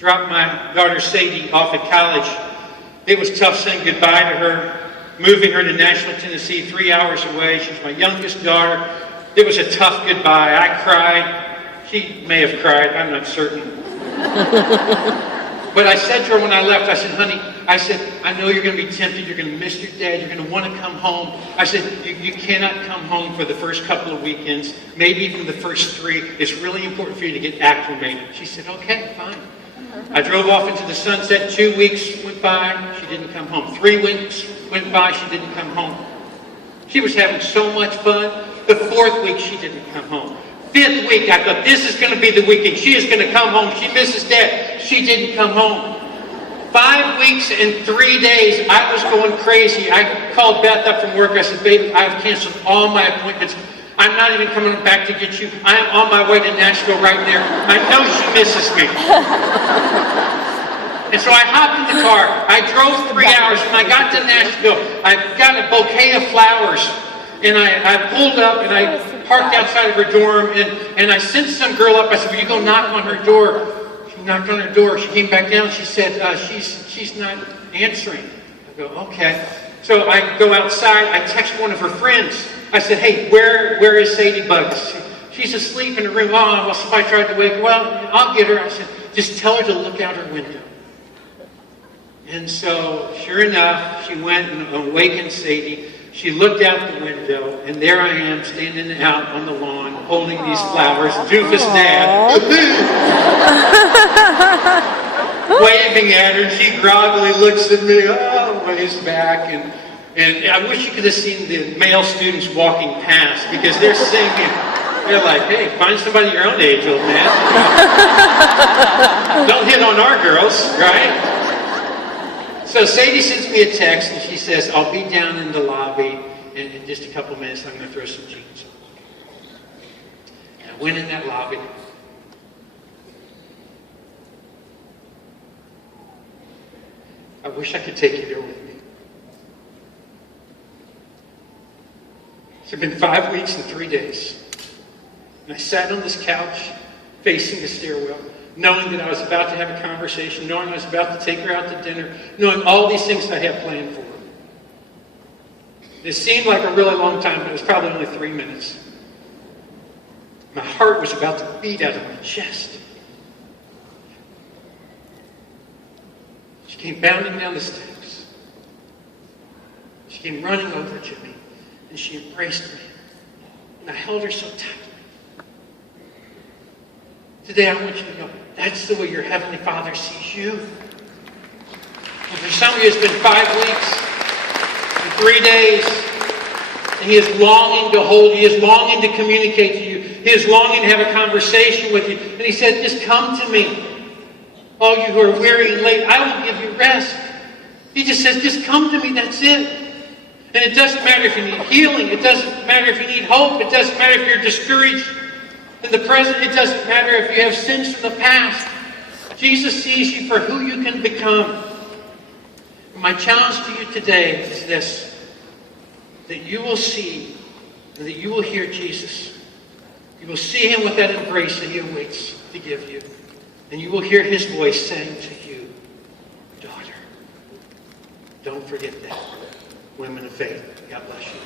dropped my daughter Sadie off at college. It was tough saying goodbye to her, moving her to Nashville, Tennessee, 3 hours away. She's my youngest daughter. It was a tough goodbye. I cried. She may have cried. I'm not certain. But I said to her when I left, I said, honey, I know you're going to be tempted. You're going to miss your dad. You're going to want to come home. I said, you cannot come home for the first couple of weekends, maybe even the first 3. It's really important for you to get acclimated. She said, okay, fine. I drove off into the sunset. 2 weeks went by. She didn't come home. 3 weeks went by. She didn't come home. She was having so much fun. The 4th week, she didn't come home. 5th week, I thought, this is going to be the weekend. She is going to come home. She misses Dad. She didn't come home. 5 weeks and 3 days, I was going crazy. I called Beth up from work. I said, baby, I've canceled all my appointments. I'm not even coming back to get you. I am on my way to Nashville right there. I know she misses me. And so I hopped in the car. I drove 3 hours. When I got to Nashville, I got a bouquet of flowers. And I pulled up and I parked outside of her dorm, and I sent some girl up. I said, will you go knock on her door? She knocked on her door. She came back down. She said, she's not answering. I go, okay. So I go outside. I text one of her friends. I said, hey, where is Sadie Bugs? She's asleep in her room. Oh, well, somebody tried to wake her. Well, I'll get her. I said, just tell her to look out her window. And so, sure enough, she went and awakened Sadie. She looked out the window, and there I am standing out on the lawn holding these flowers. Doofus Dad waving at her. She groggily looks at me, waves back. And I wish you could have seen the male students walking past, because they're singing. They're like, hey, find somebody your own age, old man. Don't hit on our girls, right? So Sadie sends me a text, and she says, I'll be down in the lobby in just a couple minutes. I'm going to throw some jeans on. And I went in that lobby. I wish I could take you there with me. It's been 5 weeks and 3 days. And I sat on this couch facing the stairwell, knowing that I was about to have a conversation, knowing I was about to take her out to dinner, knowing all these things I had planned for her. It seemed like a really long time, but it was probably only 3 minutes. My heart was about to beat out of my chest. She came bounding down the steps. She came running over to me, and she embraced me. And I held her so tightly. Today I want you to know, that's the way your Heavenly Father sees you. And for some of you, it's been 5 weeks and 3 days, and He is longing to hold you. He is longing to communicate to you. He is longing to have a conversation with you. And He said, just come to me. All you who are weary and late, I will give you rest. He just says, just come to me, that's it. And it doesn't matter if you need healing. It doesn't matter if you need hope. It doesn't matter if you're discouraged in the present. It doesn't matter if you have sins from the past. Jesus sees you for who you can become. And my challenge to you today is this, that you will see and that you will hear Jesus. You will see Him with that embrace that He awaits to give you. And you will hear His voice saying to you, daughter, don't forget that. Women of faith. God bless you.